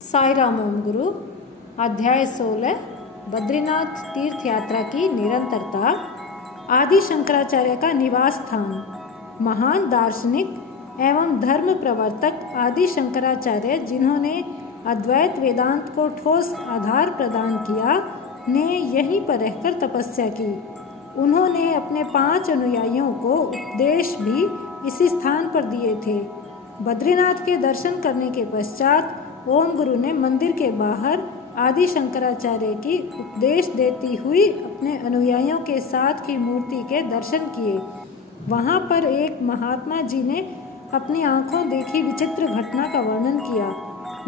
साई राम ओम गुरु। अध्याय 16 बद्रीनाथ तीर्थ यात्रा की निरंतरता। आदि शंकराचार्य का निवास स्थान। महान दार्शनिक एवं धर्म प्रवर्तक आदि शंकराचार्य, जिन्होंने अद्वैत वेदांत को ठोस आधार प्रदान किया, ने यहीं पर रहकर तपस्या की। उन्होंने अपने 5 अनुयायियों को उपदेश भी इसी स्थान पर दिए थे। बद्रीनाथ के दर्शन करने के पश्चात ओम गुरु ने मंदिर के बाहर आदि शंकराचार्य की उपदेश देती हुई अपने अनुयायियों के साथ की मूर्ति के दर्शन किए। वहाँ पर एक महात्मा जी ने अपनी आंखों देखी विचित्र घटना का वर्णन किया।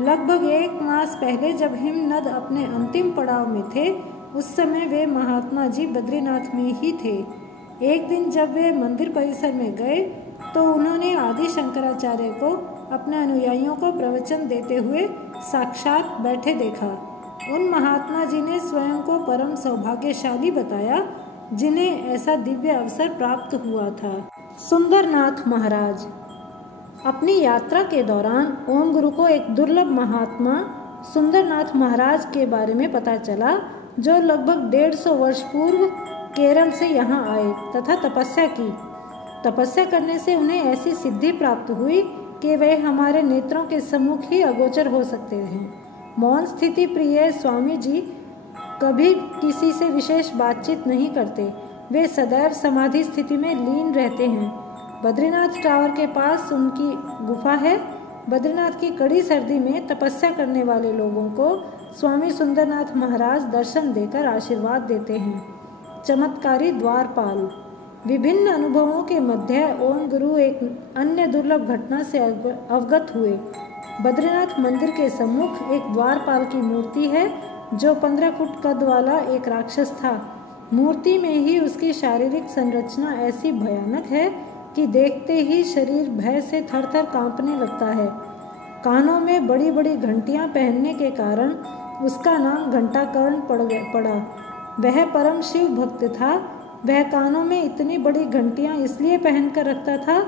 लगभग 1 मास पहले जब हिमनद अपने अंतिम पड़ाव में थे, उस समय वे महात्मा जी बद्रीनाथ में ही थे। एक दिन जब वे मंदिर परिसर में गए तो उन्होंने आदि शंकराचार्य को अपने अनुयायियों को प्रवचन देते हुए साक्षात बैठे देखा। उन महात्मा जी ने स्वयं को परम सौभाग्यशाली बताया, जिन्हें ऐसा दिव्य अवसर प्राप्त हुआ था। सुंदरनाथ महाराज। अपनी यात्रा के दौरान ओम गुरु को एक दुर्लभ महात्मा सुंदरनाथ महाराज के बारे में पता चला, जो लगभग 150 वर्ष पूर्व केरल से यहाँ आए तथा तपस्या की। तपस्या करने से उन्हें ऐसी सिद्धि प्राप्त हुई कि वे हमारे नेत्रों के सम्मुख ही अगोचर हो सकते हैं। मौन स्थिति प्रिय स्वामी जी कभी किसी से विशेष बातचीत नहीं करते। वे सदैव समाधि स्थिति में लीन रहते हैं। बद्रीनाथ टावर के पास उनकी गुफा है। बद्रीनाथ की कड़ी सर्दी में तपस्या करने वाले लोगों को स्वामी सुंदरनाथ महाराज दर्शन देकर आशीर्वाद देते हैं। चमत्कारी द्वारपाल। विभिन्न अनुभवों के मध्य ओम गुरु एक अन्य दुर्लभ घटना से अवगत हुए। बद्रीनाथ मंदिर के सम्मुख एक द्वारपाल की मूर्ति है, जो 15 फुट कद वाला एक राक्षस था। मूर्ति में ही उसकी शारीरिक संरचना ऐसी भयानक है कि देखते ही शरीर भय से थर-थर कांपने लगता है। कानों में बड़ी बड़ी घंटियां पहनने के कारण उसका नाम घंटाकर्ण पड़ा। वह परम शिव भक्त था। वह कानों में इतनी बड़ी घंटियां इसलिए पहनकर रखता था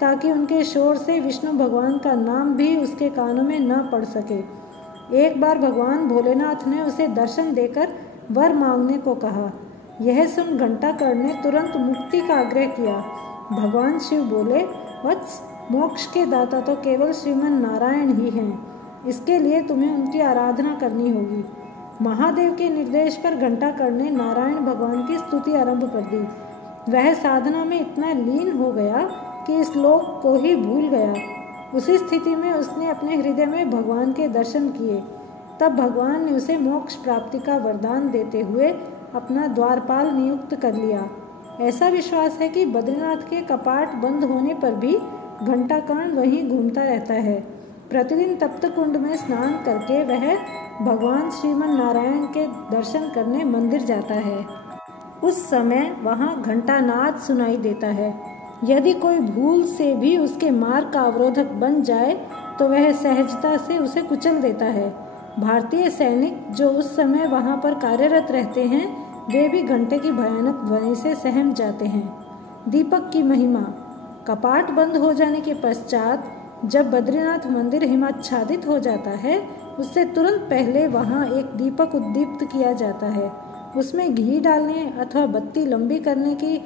ताकि उनके शोर से विष्णु भगवान का नाम भी उसके कानों में न पड़ सके। एक बार भगवान भोलेनाथ ने उसे दर्शन देकर वर मांगने को कहा। यह सुन घंटाकर्ण ने तुरंत मुक्ति का आग्रह किया। भगवान शिव बोले, वत्स, मोक्ष के दाता तो केवल श्रीमन नारायण ही हैं। इसके लिए तुम्हें उनकी आराधना करनी होगी। महादेव के निर्देश पर घंटाकर्ण ने नारायण भगवान की स्तुति आरंभ कर दी। वह साधना में इतना लीन हो गया कि इस लोक को ही भूल गया। उसी स्थिति में उसने अपने हृदय में भगवान के दर्शन किए। तब भगवान ने उसे मोक्ष प्राप्ति का वरदान देते हुए अपना द्वारपाल नियुक्त कर लिया। ऐसा विश्वास है कि बद्रीनाथ के कपाट बंद होने पर भी घंटाकर्ण वहीं घूमता रहता है। प्रतिदिन तप्त कुंड में स्नान करके वह भगवान श्रीमन नारायण के दर्शन करने मंदिर जाता है। उस समय वहाँ घंटानाद सुनाई देता है। यदि कोई भूल से भी उसके मार्ग का अवरोधक बन जाए तो वह सहजता से उसे कुचल देता है। भारतीय सैनिक जो उस समय वहाँ पर कार्यरत रहते हैं, वे भी घंटे की भयानक ध्वनि से सहम जाते हैं। दीपक की महिमा। कपाट बंद हो जाने के पश्चात जब बद्रीनाथ मंदिर हिमाच्छादित हो जाता है, उससे तुरंत पहले वहाँ एक दीपक उद्दीप्त किया जाता है। उसमें घी डालने अथवा बत्ती लंबी करने की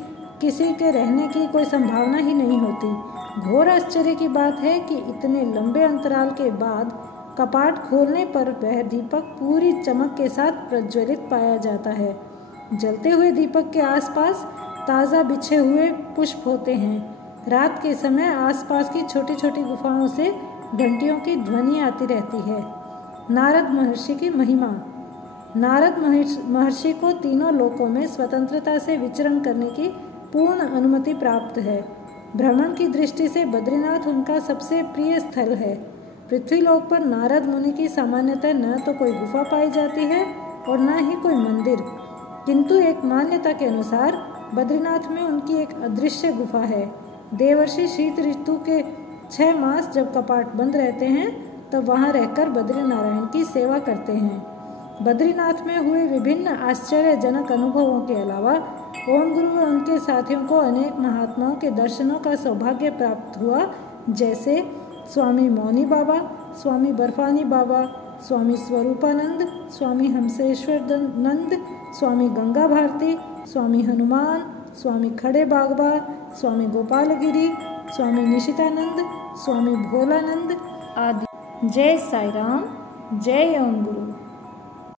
किसी के रहने की कोई संभावना ही नहीं होती। घोर आश्चर्य की बात है कि इतने लंबे अंतराल के बाद कपाट खोलने पर वह दीपक पूरी चमक के साथ प्रज्वलित पाया जाता है। जलते हुए दीपक के आसपास ताज़ा बिछे हुए पुष्प होते हैं। रात के समय आसपास की छोटी छोटी गुफाओं से घंटियों की ध्वनि आती रहती है। नारद महर्षि की महिमा। नारद महर्षि को तीनों लोकों में स्वतंत्रता से विचरण करने की पूर्ण अनुमति प्राप्त है। भ्रमण की दृष्टि से बद्रीनाथ उनका सबसे प्रिय स्थल है। पृथ्वीलोक पर नारद मुनि की सामान्यतः न तो कोई गुफा पाई जाती है और न ही कोई मंदिर, किंतु एक मान्यता के अनुसार बद्रीनाथ में उनकी एक अदृश्य गुफा है। देवर्षि शीत ऋतु के 6 मास जब कपाट बंद रहते हैं, तब वहाँ रहकर बद्रीनारायण की सेवा करते हैं। बद्रीनाथ में हुए विभिन्न आश्चर्यजनक अनुभवों के अलावा ओम गुरु व उनके साथियों को अनेक महात्माओं के दर्शनों का सौभाग्य प्राप्त हुआ, जैसे स्वामी मौनी बाबा, स्वामी बर्फानी बाबा, स्वामी स्वरूपानंद, स्वामी हंसेश्वर नंद, स्वामी गंगा भारती, स्वामी हनुमान, स्वामी खड़े बागवा, स्वामी गोपालगिरी, स्वामी निशितानंद, स्वामी भोलानंद आदि। जय साई राम, जय ओम गुरु।